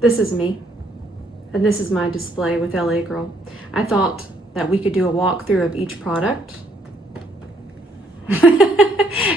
This is me, and this is my display with LA Girl. I thought that we could do a walkthrough of each product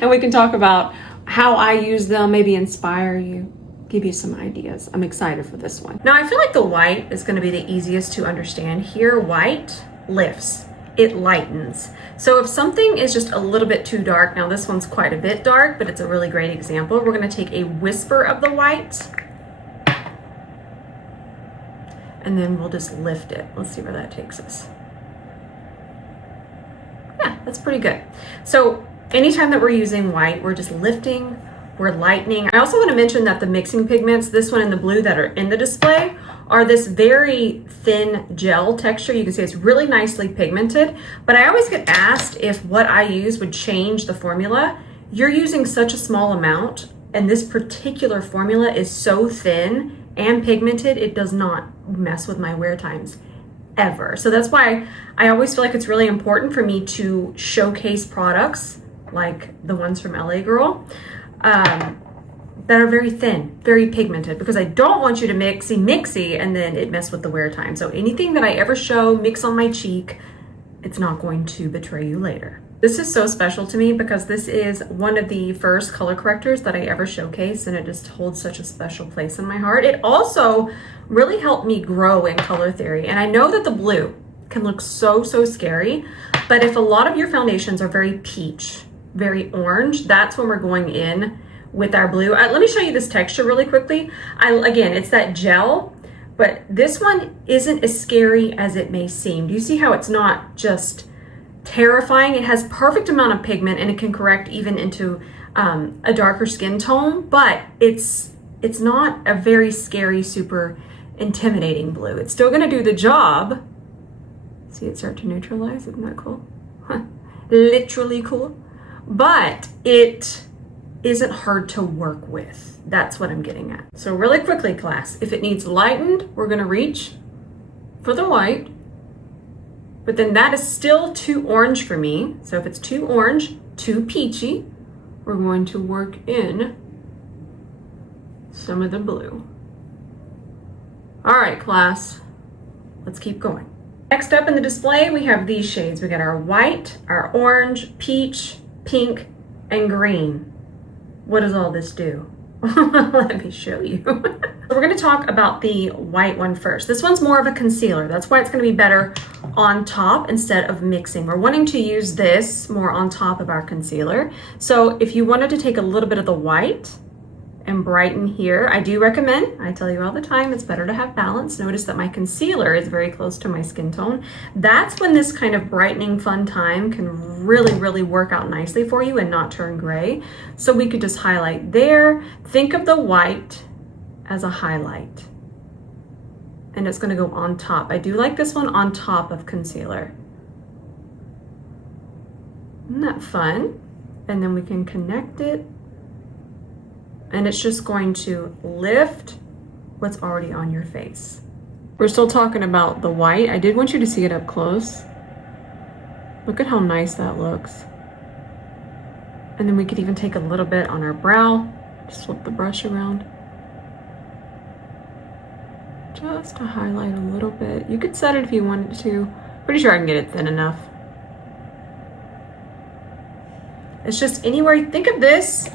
and we can talk about how I use them, maybe inspire you, give you some ideas. I'm excited for this one. Now, I feel like the white is going to be the easiest to understand here. White lifts, it lightens. So if something is just a little bit too dark, now this one's quite a bit dark, but it's a really great example. We're going to take a whisper of the white and then we'll just lift it. Let's see where that takes us. Yeah, that's pretty good. So anytime that we're using white, we're just lifting, we're lightening. I also want to mention that the mixing pigments, this one and the blue that are in the display, are this very thin gel texture. You can see it's really nicely pigmented, but I always get asked if what I use would change the formula. You're using such a small amount, and this particular formula is so thin and pigmented, it does not mess with my wear times ever. So that's why I always feel like it's really important for me to showcase products like the ones from LA Girl that are very thin, very pigmented, because I don't want you to mixy and then it mess with the wear time. So anything that I ever show mix on my cheek, it's not going to betray you later. This is so special to me because this is one of the first color correctors that I ever showcase, and it just holds such a special place in my heart. It also really helped me grow in color theory. And I know that the blue can look so scary, but if a lot of your foundations are very peach, very orange, that's when we're going in with our blue. Let me show you this texture really quickly. Again, it's that gel, but this one isn't as scary as it may seem. Do you see how it's not just terrifying? It has perfect amount of pigment and it can correct even into a darker skin tone, but it's not a very scary, super intimidating blue. It's still gonna do the job. See it start to neutralize, isn't that cool? Literally cool. But it isn't hard to work with. That's what I'm getting at. So really quickly, class, if it needs lightened, we're gonna reach for the white, but then that is still too orange for me. So if it's too orange, too peachy, we're going to work in some of the blue. All right, class, let's keep going. Next up in the display, we have these shades. We got our white, our orange, peach, pink, and green. What does all this do? Let me show you. So we're going to talk about the white one first. This one's more of a concealer. That's why it's going to be better on top instead of mixing. We're wanting to use this more on top of our concealer. So if you wanted to take a little bit of the white and brighten here, I do recommend, I tell you all the time, it's better to have balance. Notice that my concealer is very close to my skin tone. That's when this kind of brightening fun time can really work out nicely for you and not turn gray. So we could just highlight there. Think of the white as a highlight, and it's going to go on top. I do like this one on top of concealer. Isn't that fun? And then we can connect it, and it's just going to lift what's already on your face. We're still talking about the white. I did want you to see it up close. Look at how nice that looks. And then we could even take a little bit on our brow. Just flip the brush around. Just to highlight a little bit. You could set it if you wanted to. Pretty sure I can get it thin enough. It's just anywhere. Think of this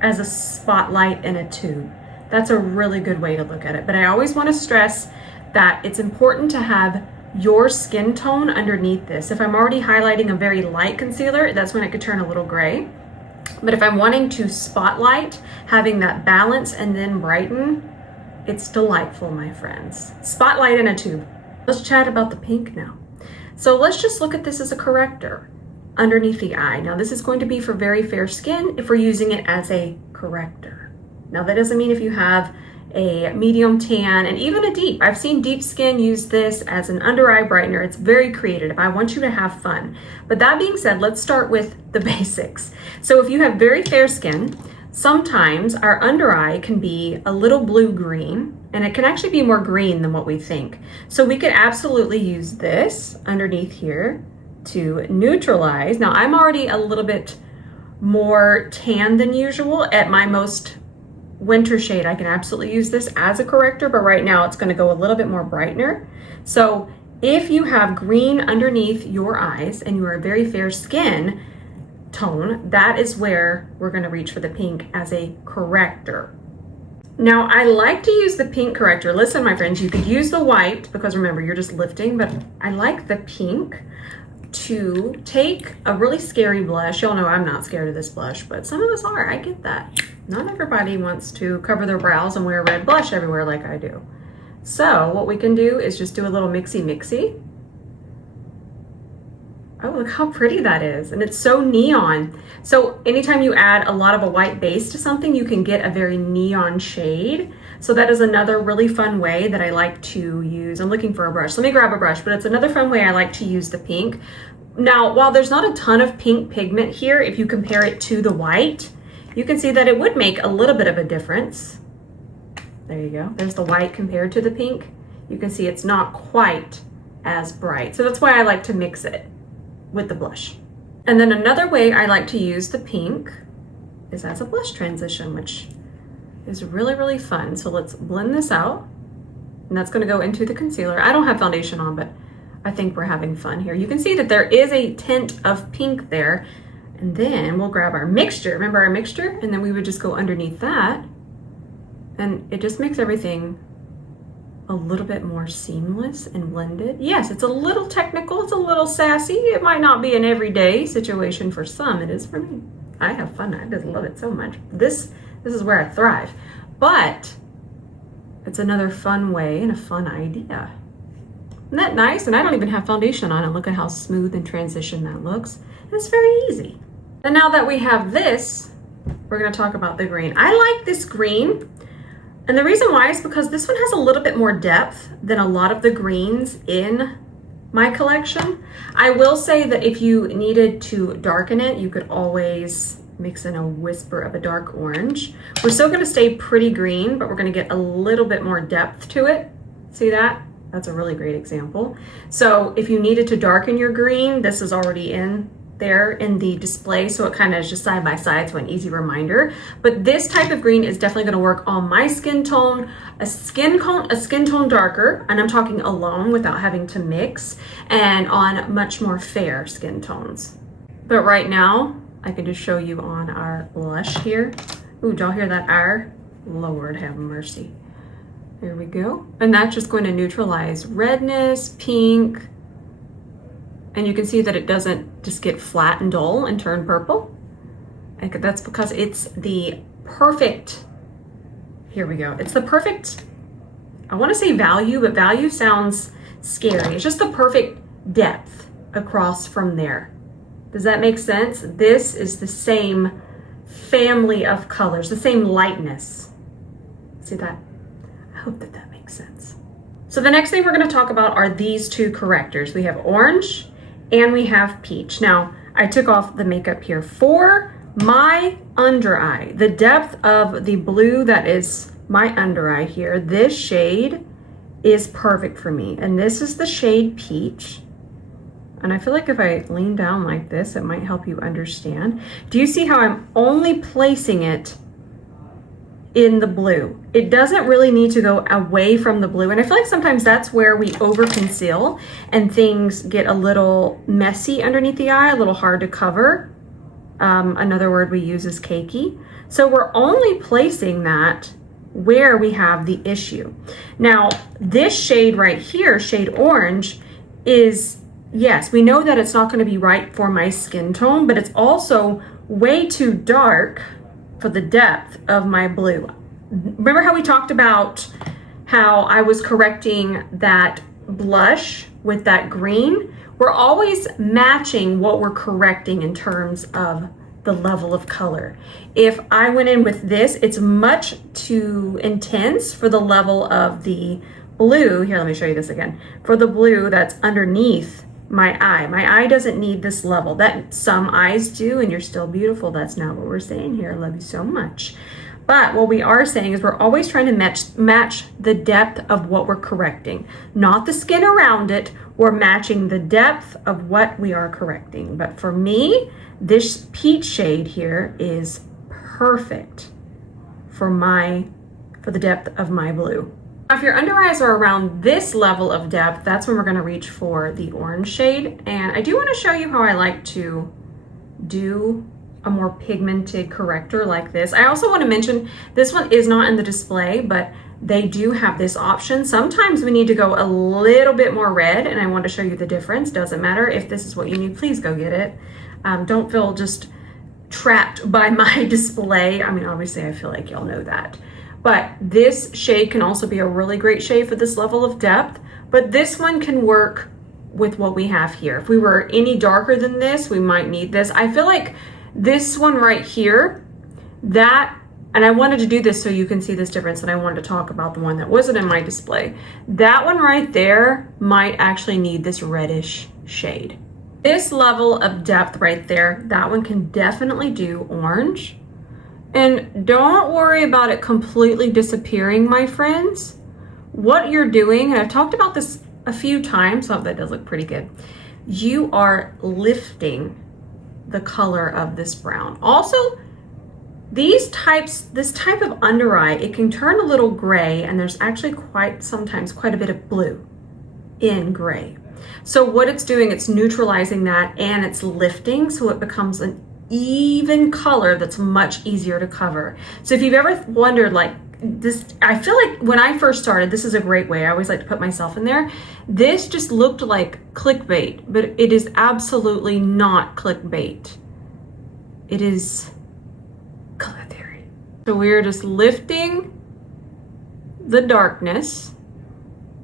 as a spotlight in a tube. That's a really good way to look at it. But I always want to stress that it's important to have your skin tone underneath this. If I'm already highlighting a very light concealer, that's when it could turn a little gray. But if I'm wanting to spotlight, having that balance and then brighten, it's delightful, my friends. Spotlight in a tube. Let's chat about the pink now. So let's just look at this as a corrector underneath the eye. Now this is going to be for very fair skin if we're using it as a corrector. Now that doesn't mean if you have a medium tan and even a deep. I've seen deep skin use this as an under eye brightener. It's very creative. I want you to have fun. But that being said, let's start with the basics. So if you have very fair skin, sometimes our under eye can be a little blue-green, and it can actually be more green than what we think. So we could absolutely use this underneath here to neutralize. Now I'm already a little bit more tan than usual at my most winter shade, I can absolutely use this as a corrector, but right now it's gonna go a little bit more brightener. So if you have green underneath your eyes and you are a very fair skin tone, that is where we're gonna reach for the pink as a corrector. Now, I like to use the pink corrector. Listen, my friends, you could use the white because remember, you're just lifting, but I like the pink to take a really scary blush. Y'all know I'm not scared of this blush, but some of us are. I get that. Not everybody wants to cover their brows and wear red blush everywhere like I do. So what we can do is just do a little mixy. Oh, look how pretty that is. And it's so neon. So anytime you add a lot of a white base to something, you can get a very neon shade. So that is another really fun way that I like to use. I'm looking for a brush. Let me grab a brush, but it's another fun way I like to use the pink. Now, while there's not a ton of pink pigment here, if you compare it to the white, you can see that it would make a little bit of a difference. There you go. There's the white compared to the pink. You can see it's not quite as bright. So that's why I like to mix it with the blush. And then another way I like to use the pink is as a blush transition, which is really, really fun. So let's blend this out. And that's gonna go into the concealer. I don't have foundation on, but I think we're having fun here. You can see that there is a tint of pink there. And then we'll grab our mixture. Remember our mixture? And then we would just go underneath that. And it just makes everything a little bit more seamless and blended. Yes, it's a little technical, it's a little sassy. It might not be an everyday situation for some. It is for me. I have fun. I just love it so much. This is where I thrive. But it's another fun way and a fun idea. Isn't that nice? And I don't even have foundation on it. Look at how smooth and transition that looks. And it's very easy. And now that we have this, we're gonna talk about the green. I like this green. And the reason why is because this one has a little bit more depth than a lot of the greens in my collection. I will say that if you needed to darken it, you could always mix in a whisper of a dark orange. We're still gonna stay pretty green, but we're gonna get a little bit more depth to it. See that? That's a really great example. So if you needed to darken your green, this is already in there in the display, so it kind of is just side by side, so an easy reminder. But this type of green is definitely going to work on my skin tone, a skin tone darker, and I'm talking alone without having to mix, and on much more fair skin tones. But right now, I can just show you on our blush here. Ooh, do y'all hear that R? Lord have mercy. There we go. And that's just going to neutralize redness, pink, and you can see that it doesn't just get flat and dull and turn purple. And that's because it's the perfect, here we go. It's the perfect, I want to say value, but value sounds scary. It's just the perfect depth across from there. Does that make sense? This is the same family of colors, the same lightness. See that? I hope that that makes sense. So the next thing we're going to talk about are these two correctors. We have orange and we have peach. Now, I took off the makeup here for my under eye. The depth of the blue that is my under eye here, this shade is perfect for me. And this is the shade Peach. And I feel like if I lean down like this, it might help you understand. Do you see how I'm only placing it in the blue? It doesn't really need to go away from the blue. And I feel like sometimes that's where we over conceal and things get a little messy underneath the eye, a little hard to cover. Another word we use is cakey. So we're only placing that where we have the issue. Now, this shade right here, shade orange, is, yes, we know that it's not going to be right for my skin tone, but it's also way too dark for the depth of my blue. Remember how we talked about how I was correcting that blush with that green? We're always matching what we're correcting in terms of the level of color. If I went in with this, it's much too intense for the level of the blue. Here, let me show you this again. For the blue that's underneath my eye. My eye doesn't need this level. That some eyes do, and you're still beautiful. That's not what we're saying here. I love you so much. But what we are saying is we're always trying to match the depth of what we're correcting, not the skin around it. We're matching the depth of what we are correcting. But for me, this peach shade here is perfect for the depth of my blue. Now, if your under eyes are around this level of depth, that's when we're going to reach for the orange shade. And I do want to show you how I like to do a more pigmented corrector like this. I also want to mention this one is not in the display, but they do have this option. Sometimes we need to go a little bit more red, and I want to show you the difference. Doesn't matter if this is what you need, please go get it. Don't feel just trapped by my display. I mean, obviously I feel like y'all know that. But this shade can also be a really great shade for this level of depth, but this one can work with what we have here. If we were any darker than this, we might need this. I feel like this one right here, and I wanted to do this so you can see this difference, and I wanted to talk about the one that wasn't in my display. That one right there might actually need this reddish shade. This level of depth right there, that one can definitely do orange. And don't worry about it completely disappearing, my friends. What you're doing, and I've talked about this a few times, so that does look pretty good. You are lifting the color of this brown. Also, this type of under eye, it can turn a little gray, and there's actually sometimes quite a bit of blue in gray. So what it's doing, it's neutralizing that, and it's lifting, so it becomes an even color that's much easier to cover. So if you've ever wondered, like this, I feel like when I first started, this is a great way. I always like to put myself in there. This just looked like clickbait, but it is absolutely not clickbait. It is color theory. So we're just lifting the darkness,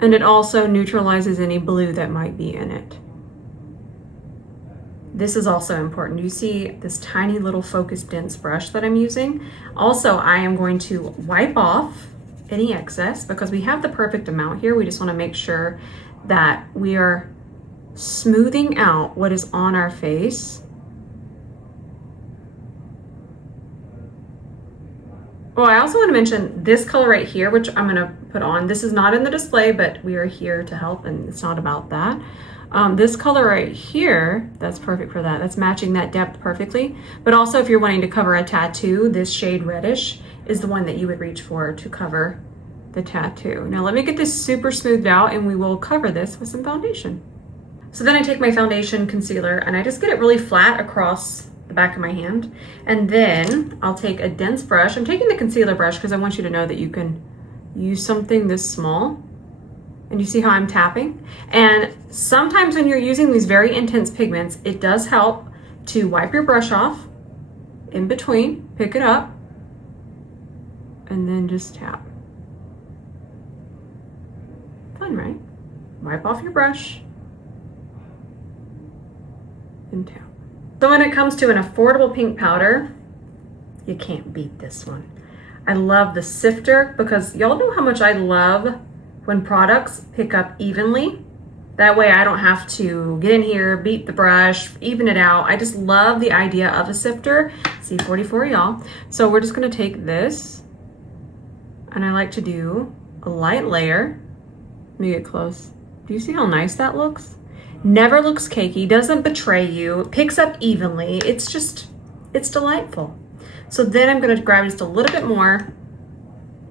and it also neutralizes any blue that might be in it. This is also important. You see this tiny little focus dense brush that I'm using. Also, I am going to wipe off any excess because we have the perfect amount here. We just want to make sure that we are smoothing out what is on our face. Oh, I also want to mention this color right here, which I'm going to put on. This is not in the display, but we are here to help, and it's not about that. This color right here, that's perfect for that. That's matching that depth perfectly. But also if you're wanting to cover a tattoo, this shade reddish is the one that you would reach for to cover the tattoo. Now let me get this super smoothed out, and we will cover this with some foundation. So then I take my foundation concealer and I just get it really flat across the back of my hand. And then I'll take a dense brush. I'm taking the concealer brush because I want you to know that you can use something this small. And you see how I'm tapping? And sometimes when you're using these very intense pigments, it does help to wipe your brush off in between, pick it up, and then just tap. Fun, right? Wipe off your brush and tap. So when it comes to an affordable pink powder, you can't beat this one. I love the sifter because y'all know how much I love when products pick up evenly. That way I don't have to get in here, beat the brush, even it out. I just love the idea of a sifter. C44, y'all. So we're just gonna take this, and I like to do a light layer. Let me get close. Do you see how nice that looks? Never looks cakey, doesn't betray you, picks up evenly. It's delightful. So then I'm gonna grab just a little bit more,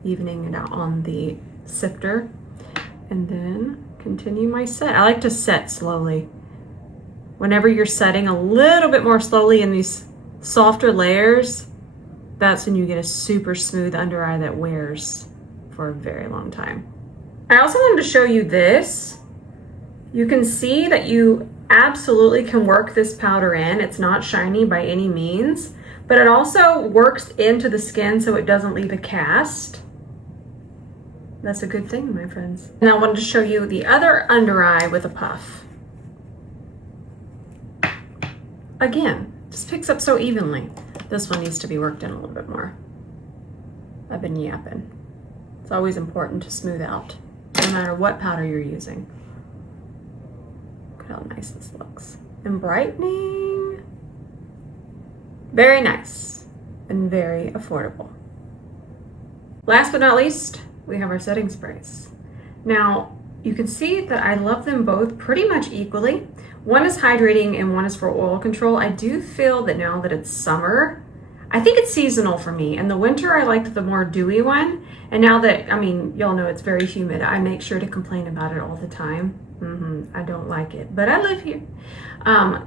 evening it out on the sifter, and then continue my set. I like to set slowly. Whenever you're setting a little bit more slowly in these softer layers, that's when you get a super smooth under eye that wears for a very long time. I also wanted to show you this. You can see that you absolutely can work this powder in. It's not shiny by any means, but it also works into the skin so it doesn't leave a cast. That's a good thing, my friends. And I wanted to show you the other under eye with a puff. Again, just picks up so evenly. This one needs to be worked in a little bit more. I've been yapping. It's always important to smooth out, no matter what powder you're using. Look how nice this looks. And brightening. Very nice and very affordable. Last but not least, we have our setting sprays. Now, you can see that I love them both pretty much equally. One is hydrating and one is for oil control. I do feel that now that it's summer, I think it's seasonal for me. In the winter, I like the more dewy one. And now that, I mean, y'all know it's very humid, I make sure to complain about it all the time. I don't like it, but I live here.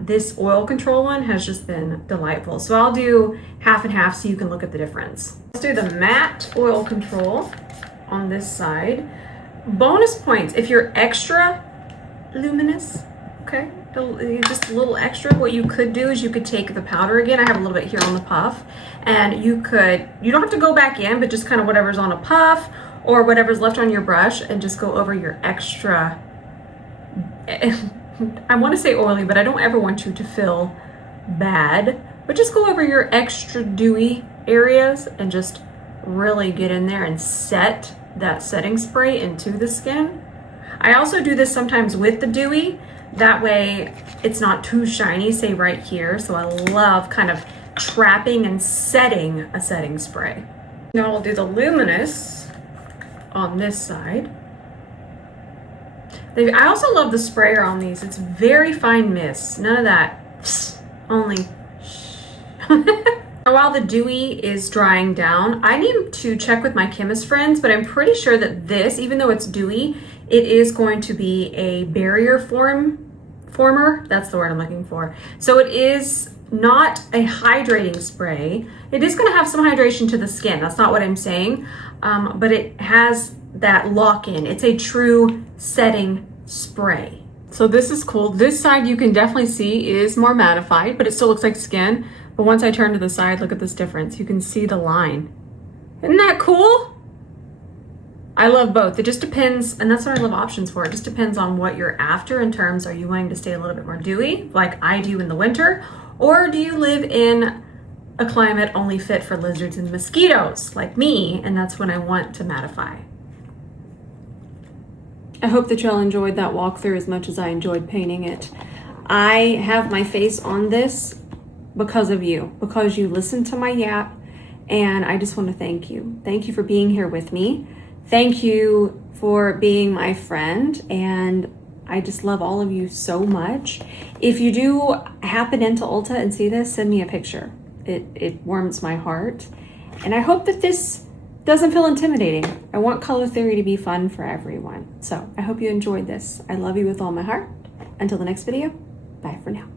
This oil control one has just been delightful. So I'll do half and half so you can look at the difference. Let's do the matte oil control on this side. Bonus points if you're extra luminous, okay? Just a little extra. What you could do is you could take the powder again. I have a little bit here on the puff, and you don't have to go back in, but just kind of whatever's on a puff or whatever's left on your brush and just go over your extra, I want to say oily, but I don't ever want you to feel bad, but just go over your extra dewy areas and just really get in there and set that setting spray into the skin. I also do this sometimes with the dewy. That way it's not too shiny, say right here. So I love kind of trapping and setting a setting spray. Now I'll do the luminous on this side. I also love the sprayer on these. It's very fine mist. None of that, only While the dewy is drying down, I need to check with my chemist friends, but I'm pretty sure that this, even though it's dewy, it is going to be a barrier former. That's the word I'm looking for. So it is not a hydrating spray. It is going to have some hydration to the skin. That's not what I'm saying, but it has that lock-in. It's a true setting spray. So this is cool. This side you can definitely see is more mattified, but it still looks like skin. But once I turn to the side, look at this difference. You can see the line. Isn't that cool? I love both. It just depends, and that's what I love options for. It just depends on what you're after in terms, are you wanting to stay a little bit more dewy, like I do in the winter, or do you live in a climate only fit for lizards and mosquitoes, like me, and that's when I want to mattify. I hope that y'all enjoyed that walkthrough as much as I enjoyed painting it. I have my face on this because of you, because you listened to my yap, and I just want to thank you. Thank you for being here with me. Thank you for being my friend, and I just love all of you so much. If you do happen into Ulta and see this, send me a picture. It warms my heart, and I hope that this doesn't feel intimidating. I want color theory to be fun for everyone. So I hope you enjoyed this. I love you with all my heart. Until the next video, bye for now.